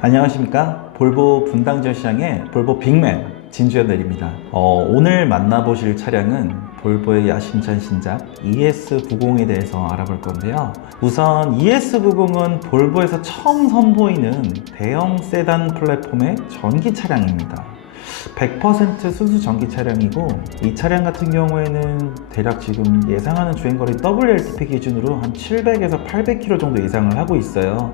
안녕하십니까. 볼보 분당지역 시장의 볼보 빅맨 진주현대리입니다. 오늘 만나보실 차량은 볼보의 야심찬 신작 ES90에 대해서 알아볼 건데요. 우선 ES90은 볼보에서 처음 선보이는 대형 세단 플랫폼의 전기 차량입니다. 100% 순수 전기 차량이고, 이 차량 같은 경우에는 대략 지금 예상하는 주행거리 WLTP 기준으로 한 700에서 800km 정도 예상을 하고 있어요.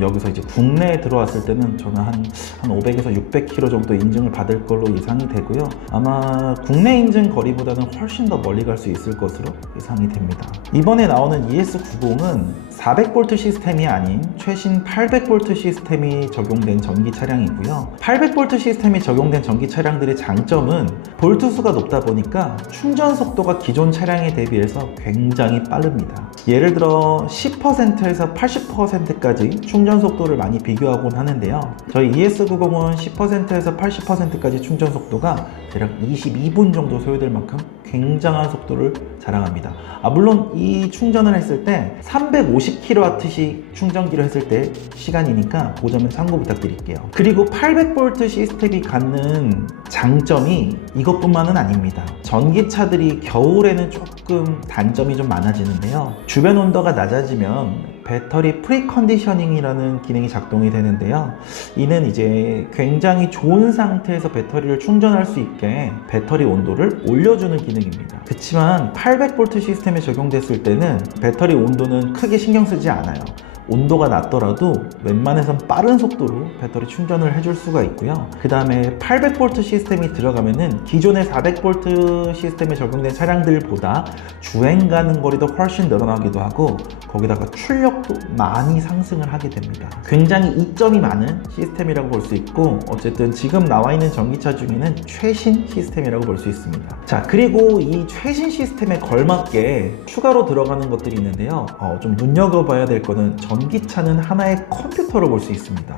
여기서 이제 국내에 들어왔을 때는 저는 한 500에서 600km 정도 인증을 받을 걸로 예상이 되고요. 아마 국내 인증 거리보다는 훨씬 더 멀리 갈 수 있을 것으로 예상이 됩니다. 이번에 나오는 ES90은 400V 시스템이 아닌 최신 800V 시스템이 적용된 전기 차량이고요. 800V 시스템이 적용된 전기 차량들의 장점은 볼트 수가 높다 보니까 충전 속도가 기존 차량에 대비해서 굉장히 빠릅니다. 예를 들어 10%에서 80%까지 충전 속도를 많이 비교하곤 하는데요. 저희 ES90은 10%에서 80%까지 충전 속도가 대략 22분 정도 소요될 만큼 굉장한 속도를 자랑합니다. 물론 이 충전을 했을 때 350kW씩 충전기로 했을 때 시간이니까 그 점은 참고 부탁드릴게요. 그리고 800V 시스템이 갖는 장점이 이것뿐만은 아닙니다. 전기차들이 겨울에는 조금 단점이 좀 많아지는데요. 주변 온도가 낮아지면 배터리 프리컨디셔닝이라는 기능이 작동이 되는데요. 이는 이제 굉장히 좋은 상태에서 배터리를 충전할 수 있게 배터리 온도를 올려주는 기능입니다. 그렇지만 800V 시스템에 적용됐을 때는 배터리 온도는 크게 신경 쓰지 않아요. 온도가 낮더라도 웬만해선 빠른 속도로 배터리 충전을 해줄 수가 있고요. 그 다음에 800V 시스템이 들어가면은 기존의 400V 시스템에 적용된 차량들보다 주행 가는 거리도 훨씬 늘어나기도 하고, 거기다가 출력도 많이 상승을 하게 됩니다. 굉장히 이점이 많은 시스템이라고 볼 수 있고, 어쨌든 지금 나와 있는 전기차 중에는 최신 시스템이라고 볼 수 있습니다. 자, 그리고 이 최신 시스템에 걸맞게 추가로 들어가는 것들이 있는데요. 좀 눈여겨봐야 될 거는 전기차는 하나의 컴퓨터로 볼 수 있습니다.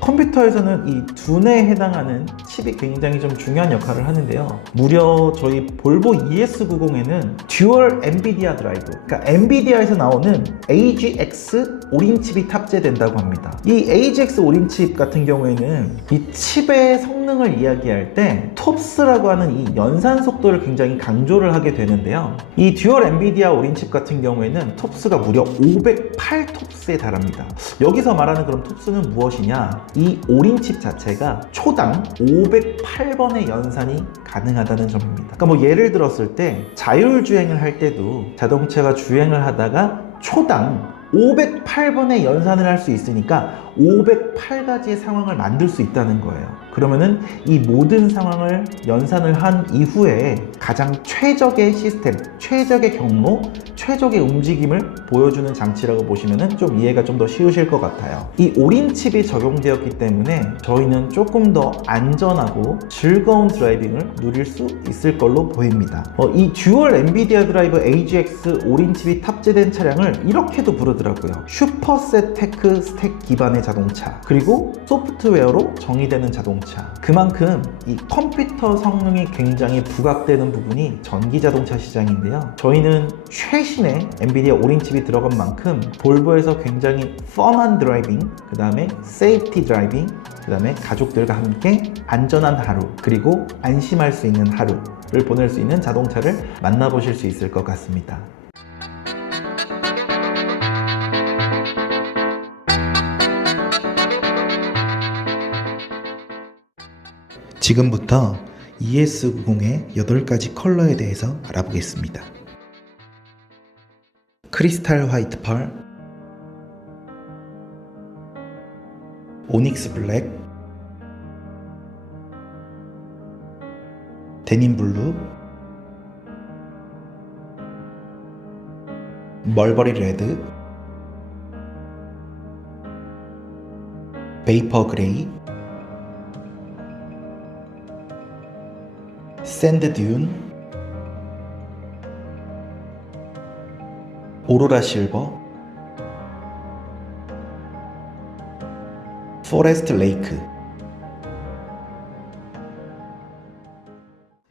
컴퓨터에서는 이 두뇌에 해당하는 칩이 굉장히 좀 중요한 역할을 하는데요. 무려 저희 볼보 ES90에는 듀얼 엔비디아 드라이브, 그러니까 엔비디아에서 나오는 AGX 오린 칩이 탑재된다고 합니다. 이 AGX 오린 칩 같은 경우에는 이 칩의 성능을 이야기할 때 톱스라고 하는 이 연산 속도를 굉장히 강조를 하게 되는데요. 이 듀얼 엔비디아 오린 칩 같은 경우에는 톱스가 무려 508 톱스에 달합니다. 여기서 말하는 그럼 톱스는 무엇이냐? 이 오린 칩 자체가 초당 508번의 연산이 가능하다는 점입니다. 그러니까 뭐 예를 들었을 때 자율주행을 할 때도 자동차가 주행을 하다가 초당 508번의 연산을 할 수 있으니까 508가지의 상황을 만들 수 있다는 거예요. 그러면은 이 모든 상황을 연산을 한 이후에 가장 최적의 시스템, 최적의 경로, 최적의 움직임을 보여주는 장치라고 보시면은 좀 이해가 좀 더 쉬우실 것 같아요. 이 오린 칩이 적용되었기 때문에 저희는 조금 더 안전하고 즐거운 드라이빙을 누릴 수 있을 걸로 보입니다. 이 듀얼 엔비디아 드라이브 AGX 오린 칩이 탑재된 차량을 이렇게도 부르더라고요. 슈퍼셋 테크 스택 기반의 자동차, 그리고 소프트웨어로 정의되는 자동차. 그만큼 이 컴퓨터 성능이 굉장히 부각되는 부분이 전기 자동차 시장인데요. 저희는 최신의 엔비디아 오린 칩이 들어간 만큼 볼보에서 굉장히 펀한 드라이빙, 그 다음에 세이프티 드라이빙, 그 다음에 가족들과 함께 안전한 하루, 그리고 안심할 수 있는 하루를 보낼 수 있는 자동차를 만나보실 수 있을 것 같습니다. 지금부터 ES90의 8가지 컬러에 대해서 알아보겠습니다. 크리스탈 화이트 펄, 오닉스 블랙, 데님 블루, 멀버리 레드, 베이퍼 그레이, 샌드 듀운, 오로라 실버, 포레스트 레이크.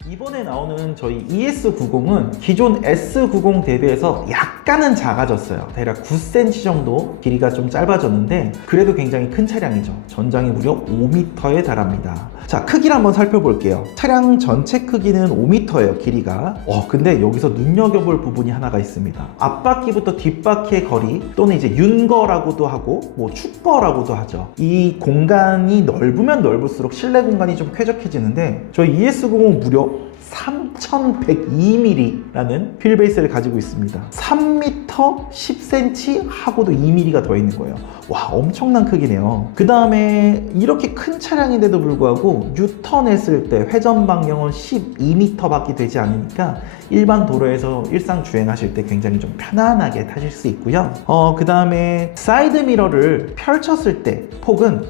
이번에 나오는 보시면은 저희 ES90은 기존 S90 대비해서 약간은 작아졌어요. 대략 9cm 정도 길이가 좀 짧아졌는데 그래도 굉장히 큰 차량이죠. 전장이 무려 5m에 달합니다. 자, 크기를 한번 살펴볼게요. 차량 전체 크기는 5m예요, 길이가. 근데 여기서 눈여겨볼 부분이 하나가 있습니다. 앞바퀴부터 뒷바퀴의 거리, 또는 이제 윤거라고도 하고 뭐 축거라고도 하죠. 이 공간이 넓으면 넓을수록 실내 공간이 좀 쾌적해지는데 저희 ES90은 무려 3102mm라는 휠베이스를 가지고 있습니다. 3m 10cm 하고도 2mm가 더 있는 거예요. 와, 엄청난 크기네요. 그 다음에 이렇게 큰 차량인데도 불구하고 유턴했을 때 회전 방향은 12m 밖에 되지 않으니까 일반 도로에서 일상 주행하실 때 굉장히 좀 편안하게 타실 수 있고요. 그 다음에 사이드 미러를 펼쳤을 때 폭은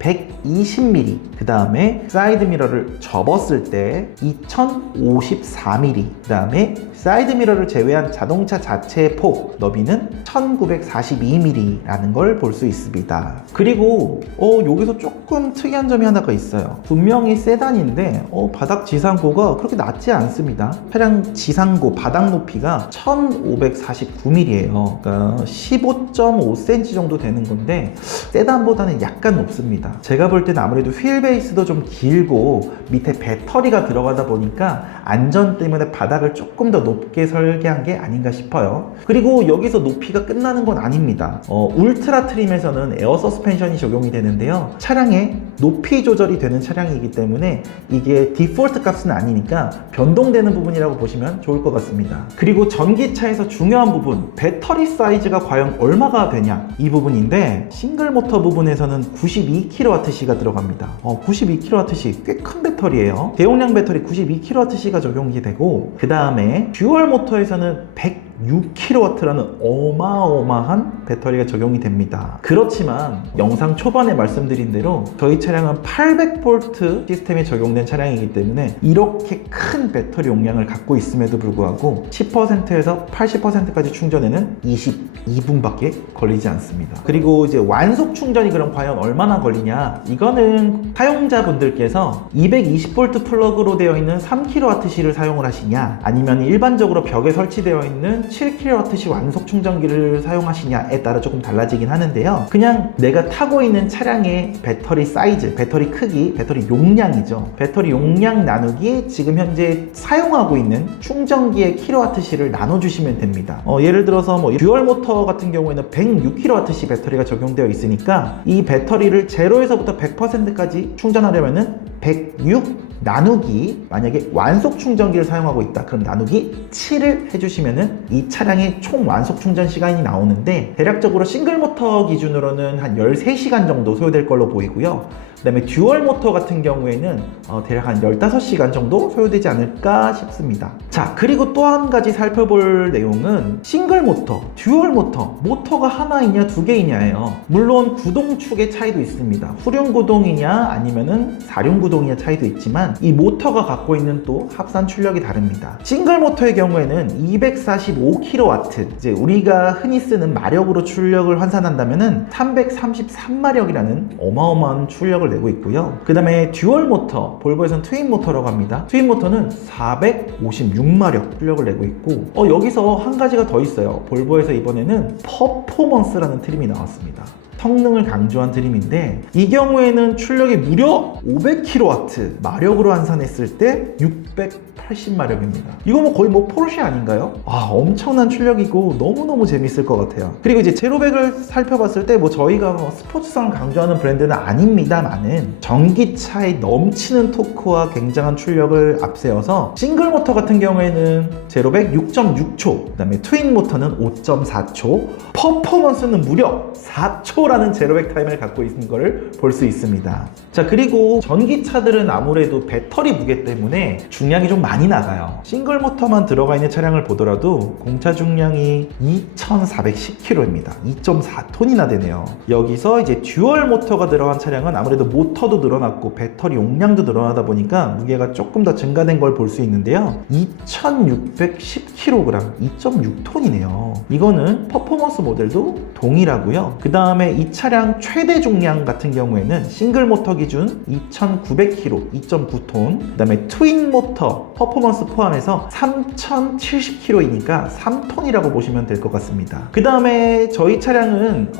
2120mm, 그 다음에 사이드 미러를 접었을 때 2054mm, 그 다음에 사이드 미러를 제외한 자동차 자체의 폭 너비는 1942mm라는 걸 볼 수 있습니다. 그리고 여기서 조금 특이한 점이 하나가 있어요. 분명히 세단인데 바닥 지상고가 그렇게 낮지 않습니다. 차량 지상고 바닥 높이가 1549mm예요. 그러니까 15.5cm 정도 되는 건데 세단보다는 약간 높습니다. 제가 볼 때는 아무래도 휠 베이스도 좀 길고 밑에 배터리가 들어가다 보니까 안전 때문에 바닥을 조금 더 높게 설계한 게 아닌가 싶어요. 그리고 여기서 높이가 끝나는 건 아닙니다. 울트라 트림에서는 에어 서스펜션이 적용이 되는데요. 차량의 높이 조절이 되는 차량이기 때문에 이게 디폴트 값은 아니니까 변동되는 부분이라고 보시면 좋을 것 같습니다. 그리고 전기차에서 중요한 부분, 배터리 사이즈가 과연 얼마가 되냐, 이 부분인데 싱글 모터 부분에서는 92kWh가 들어갑니다. 92kWh 꽤 큰 배터리예요. 대용량 배터리 92kWh가 적용이 되고, 그 다음에 듀얼 모터에서는 106kW라는 어마어마한 배터리가 적용이 됩니다. 그렇지만 영상 초반에 말씀드린 대로 저희 차량은 800V 시스템이 적용된 차량이기 때문에 이렇게 큰 배터리 용량을 갖고 있음에도 불구하고 10%에서 80%까지 충전에는 22분밖에 걸리지 않습니다. 그리고 이제 완속 충전이 그럼 과연 얼마나 걸리냐, 이거는 사용자분들께서 220V 플러그로 되어 있는 3kWh를 사용을 하시냐, 아니면 일반적으로 벽에 설치되어 있는 7kWh 완속 충전기를 사용하시냐에 따라 조금 달라지긴 하는데요. 그냥 내가 타고 있는 차량의 배터리 사이즈, 배터리 크기, 배터리 용량이죠. 배터리 용량 나누기 지금 현재 사용하고 있는 충전기의 kWh를 나눠주시면 됩니다. 예를 들어서 뭐 듀얼 모터 같은 경우에는 106kWh 배터리가 적용되어 있으니까 이 배터리를 0에서부터 100%까지 충전하려면은 106 나누기, 만약에 완속 충전기를 사용하고 있다 그럼 나누기 7을 해주시면은 이 차량의 총 완속 충전 시간이 나오는데 대략적으로 싱글 모터 기준으로는 한 13시간 정도 소요될 걸로 보이고요. 그 다음에 듀얼 모터 같은 경우에는 대략 한 15시간 정도 소요되지 않을까 싶습니다. 자, 그리고 또 한 가지 살펴볼 내용은 싱글 모터, 듀얼 모터, 모터가 하나 있냐 두 개 있냐예요. 물론 구동축의 차이도 있습니다. 후륜 구동이냐 아니면은 사륜 구동이냐 차이도 있지만 이 모터가 갖고 있는 또 합산 출력이 다릅니다. 싱글 모터의 경우에는 245kW, 이제 우리가 흔히 쓰는 마력으로 출력을 환산한다면은 333마력이라는 어마어마한 출력을 내고 있고요. 그 다음에 듀얼 모터, 볼보에서는 트윈 모터라고 합니다. 트윈 모터는 456마력 출력을 내고 있고, 여기서 한 가지가 더 있어요. 볼보에서 이번에는 퍼포먼스라는 트림이 나왔습니다. 성능을 강조한 트림인데 이 경우에는 출력이 무려 500kW, 마력으로 환산했을 때 680마력입니다. 이거 뭐 거의 뭐 포르쉐 아닌가요? 엄청난 출력이고 너무너무 재밌을 것 같아요. 그리고 이제 제로백을 살펴봤을 때 뭐 저희가 스포츠성을 강조하는 브랜드는 아닙니다만은 전기차의 넘치는 토크와 굉장한 출력을 앞세워서 싱글 모터 같은 경우에는 제로백 6.6초, 그 다음에 트윈 모터는 5.4초, 퍼포먼스는 무려 4초라는 제로백 타임을 갖고 있는 것을 볼 수 있습니다. 자, 그리고 전기차들은 아무래도 배터리 무게 때문에 중량이 좀 많이 나가요. 싱글 모터만 들어가 있는 차량을 보더라도 공차 중량이 2410kg입니다. 2.4톤이나 되네요. 여기서 이제 듀얼 모터가 들어간 차량은 아무래도 모터도 늘어났고 배터리 용량도 늘어나다 보니까 무게가 조금 더 증가된 걸 볼 수 있는데요. 2610kg, 2.6톤이네요. 이거는 퍼포먼스 모델도 동일하고요. 그 다음에 이 차량 최대 중량 같은 경우에는 싱글 모터 기준 2,900kg, 2.9톤, 그 다음에 트윈 모터 퍼포먼스 포함해서 3,070kg이니까 3톤이라고 보시면 될 것 같습니다. 그 다음에 저희 차량은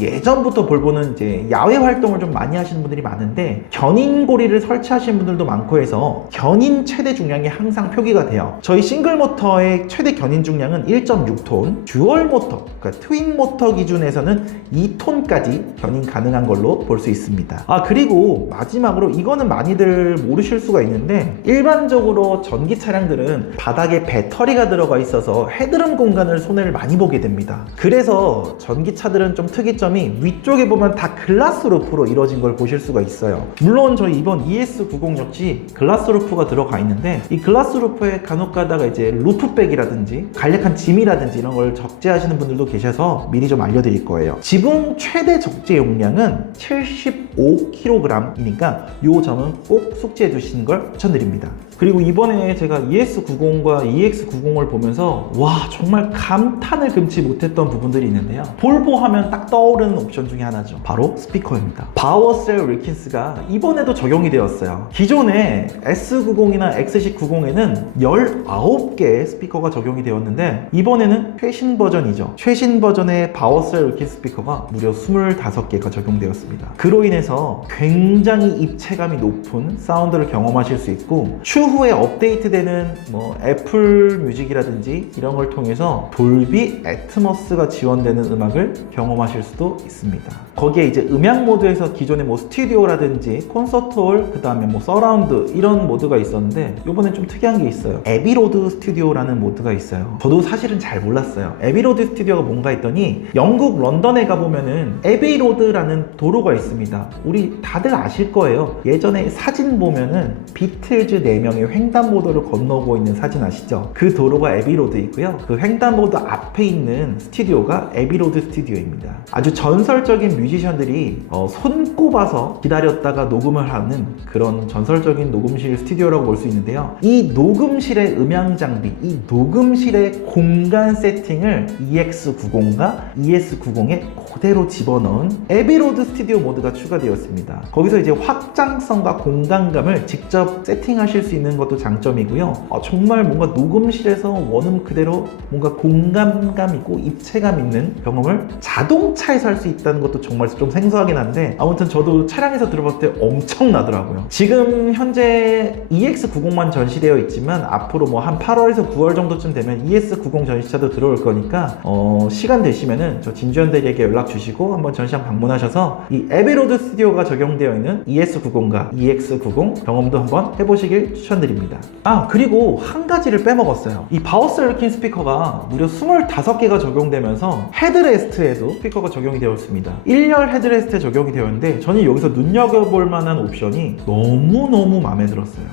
예전부터 볼보는 이제 야외 활동을 좀 많이 하시는 분들이 많은데 견인고리를 설치하시는 분들도 많고 해서 견인 최대 중량이 항상 표기가 돼요. 저희 싱글 모터의 최대 견인 중량은 1.6톤, 듀얼 모터, 그러니까 트윈 모터 기준에서는 2톤까지 견인 가능한 걸로 볼 수 있습니다. 그리고 마지막으로 이거는 많이들 모르실 수가 있는데 일반적으로 전기 차량들은 바닥에 배터리가 들어가 있어서 헤드룸 공간을 손해를 많이 보게 됩니다. 그래서 전기차들은 좀 특이점이 위쪽에 보면 다 글라스 루프로 이루어진 걸 보실 수가 있어요. 물론 저희 이번 ES90 역시 글라스 루프가 들어가 있는데 이 글라스 루프에 간혹 가다가 이제 루프백이라든지 간략한 짐이라든지 이런 걸 적재하시는 분들도 계셔서 미리 좀 알려드릴 거예요. 지붕 최대 적재 용량은 75kg이니까 이 점은 꼭 숙지해 두시는 걸 추천드립니다. 그리고 이번에 제가 ES90과 EX90을 보면서 와 정말 감탄을 금치 못했던 부분들이 있는데요. 볼보 하면 딱 떠오르는 옵션 중에 하나죠. 바로 스피커입니다. 바워셀 윌킨스가 이번에도 적용이 되었어요. 기존에 S90이나 XC90에는 19개의 스피커가 적용이 되었는데 이번에는 최신 버전이죠. 최신 버전의 바워셀 윌킨스 스피커가 무려 25개가 적용되었습니다. 그로 인해서 굉장히 입체감이 높은 사운드를 경험하실 수 있고 추후에 업데이트되는 애플 뮤직이라든지 이런 걸 통해서 돌비 애트모스가 지원되는 음악을 경험하실 수도 있습니다. 거기에 이제 음향 모드에서 기존에 스튜디오라든지 콘서트홀, 그 다음에 서라운드 이런 모드가 있었는데 이번엔 좀 특이한 게 있어요. 에비로드 스튜디오라는 모드가 있어요. 저도 사실은 잘 몰랐어요. 에비로드 스튜디오가 뭔가 했더니 영국 런던에 가보면은 에비로드라는 도로가 있습니다. 우리 다들 아실 거예요. 예전에 사진 보면은 비틀즈 4명이 횡단보도를 건너고 있는 사진 아시죠? 그 도로가 에비로드 있고요. 그 횡단보도 앞에 있는 스튜디오가 에비로드 스튜디오입니다. 아주 전설적인 뮤지션들이 손꼽아서 기다렸다가 녹음을 하는 그런 전설적인 녹음실 스튜디오라고 볼 수 있는데요. 이 녹음실의 음향 장비, 이 녹음실의 공간 세팅을 EX90과 ES90에 그대로 집어넣은 에비로드 스튜디오 모드가 추가되었습니다. 거기서 이제 확장성과 공간감을 직접 세팅하실 수 있는 것도 장점이고요. 정말 뭔가 녹음실에서 원음 그대로 뭔가 공간감 있고 입체감 있는 경험을 자동차에서 할 수 있다는 것도 정말 좀 생소하긴 한데 아무튼 저도 차량에서 들어볼 때 엄청나더라고요. 지금 현재 EX90만 전시되어 있지만 앞으로 한 8월에서 9월 정도쯤 되면 ES90 전시차도 들어올 거니까 시간 되시면은 저 진주현 대리에게 연락 주시고 한번 전시장 방문하셔서 이 에비로드 스튜디오가 적용되어 있는 ES90과 EX90 경험도 한번 해보시길 추천드립니다. 그리고 한 가지를 빼먹었어요. 이 바워셀 윌킨 스피커가 무려 25개가 적용되면서 헤드레스트에도 스피커가 적용이 되었습니다. 1열 헤드레스트에 적용이 되었는데 저는 여기서 눈여겨볼 만한 옵션이 너무너무 마음에 들었어요.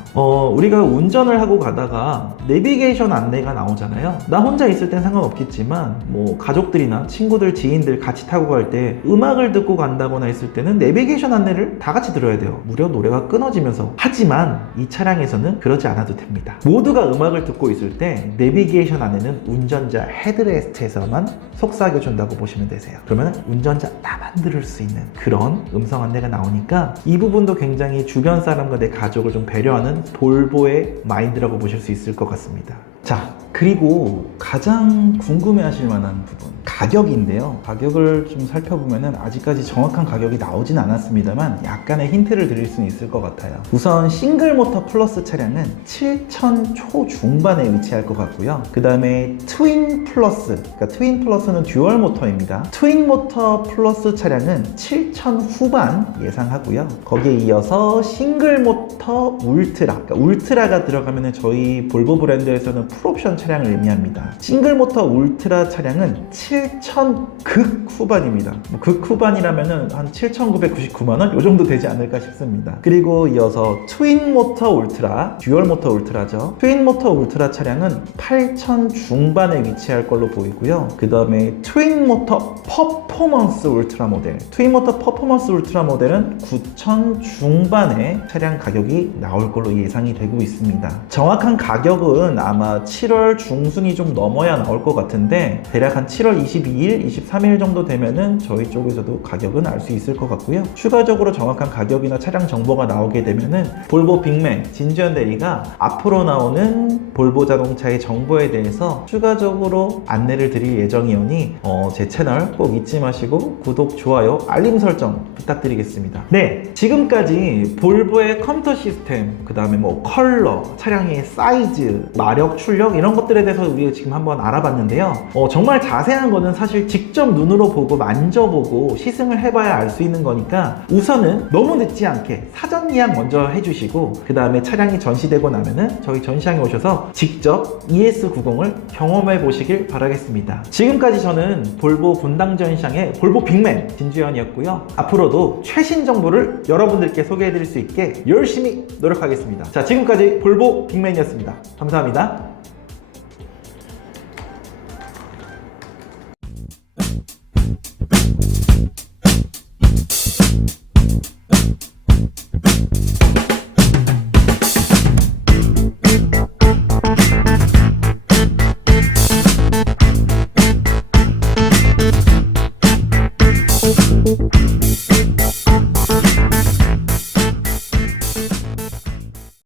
우리가 운전을 하고 가다가 내비게이션 안내가 나오잖아요. 나 혼자 있을 땐 상관없겠지만 가족들이나 친구들, 지인들 같이 타고 갈 때 음악을 듣고 간다거나 했을 때는 내비게이션 안내를 다 같이 들어야 돼요. 무려 노래가 끊어지면서. 하지만 이 차량에서는 그러지 않아도 됩니다. 모두가 음악을 듣고 있을 때 내비게이션 안내는 운전자 헤드레스트에서만 속삭여준다고 보시면 되세요. 그러면 운전자 나만 들을 수 있는 그런 음성 안내가 나오니까 이 부분도 굉장히 주변 사람과 내 가족을 좀 배려하는 볼보의 마인드라고 보실 수 있을 것 같습니다. 자, 그리고 가장 궁금해하실 만한 부분, 가격인데요. 가격을 좀 살펴보면은 아직까지 정확한 가격이 나오진 않았습니다만 약간의 힌트를 드릴 수는 있을 것 같아요. 우선 싱글 모터 플러스 차량은 7,000 초중반에 위치할 것 같고요. 그 다음에 트윈 플러스, 그러니까 트윈 플러스는 듀얼 모터입니다. 트윈 모터 플러스 차량은 7,000 후반 예상하고요. 거기에 이어서 싱글 모터 울트라, 그러니까 울트라가 들어가면은 저희 볼보 브랜드에서는 풀옵션 차량을 의미합니다. 싱글 모터 울트라 차량은 7,000 극 후반입니다. 극 후반이라면은 한 7,999만원? 이 정도 되지 않을까 싶습니다. 그리고 이어서 트윈 모터 울트라, 듀얼 모터 울트라죠. 트윈 모터 울트라 차량은 8,000 중반에 위치할 걸로 보이고요. 그 다음에 트윈 모터 퍼포먼스 울트라 모델, 트윈 모터 퍼포먼스 울트라 모델은 9,000 중반에 차량 가격이 나올 걸로 예상이 되고 있습니다. 정확한 가격은 아마 7월 7월 중순이 좀 넘어야 나올 것 같은데 대략 한 7월 22일, 23일 정도 되면은 저희 쪽에서도 가격은 알 수 있을 것 같고요. 추가적으로 정확한 가격이나 차량 정보가 나오게 되면은 볼보 빅맨 진주현 대리가 앞으로 나오는 볼보 자동차의 정보에 대해서 추가적으로 안내를 드릴 예정이오니 제 채널 꼭 잊지 마시고 구독, 좋아요, 알림 설정 부탁드리겠습니다. 네, 지금까지 볼보의 컴퓨터 시스템, 그 다음에 뭐 컬러, 차량의 사이즈, 마력, 출력 이런 것들에 대해서 우리가 지금 한번 알아봤는데요. 정말 자세한 거는 사실 직접 눈으로 보고 만져보고 시승을 해봐야 알 수 있는 거니까 우선은 너무 늦지 않게 사전 예약 먼저 해주시고 그 다음에 차량이 전시되고 나면은 저희 전시장에 오셔서 직접 ES90을 경험해 보시길 바라겠습니다. 지금까지 저는 볼보 분당 전시장의 볼보 빅맨 진주현이었고요. 앞으로도 최신 정보를 여러분들께 소개해 드릴 수 있게 열심히 노력하겠습니다. 자, 지금까지 볼보 빅맨이었습니다. 감사합니다.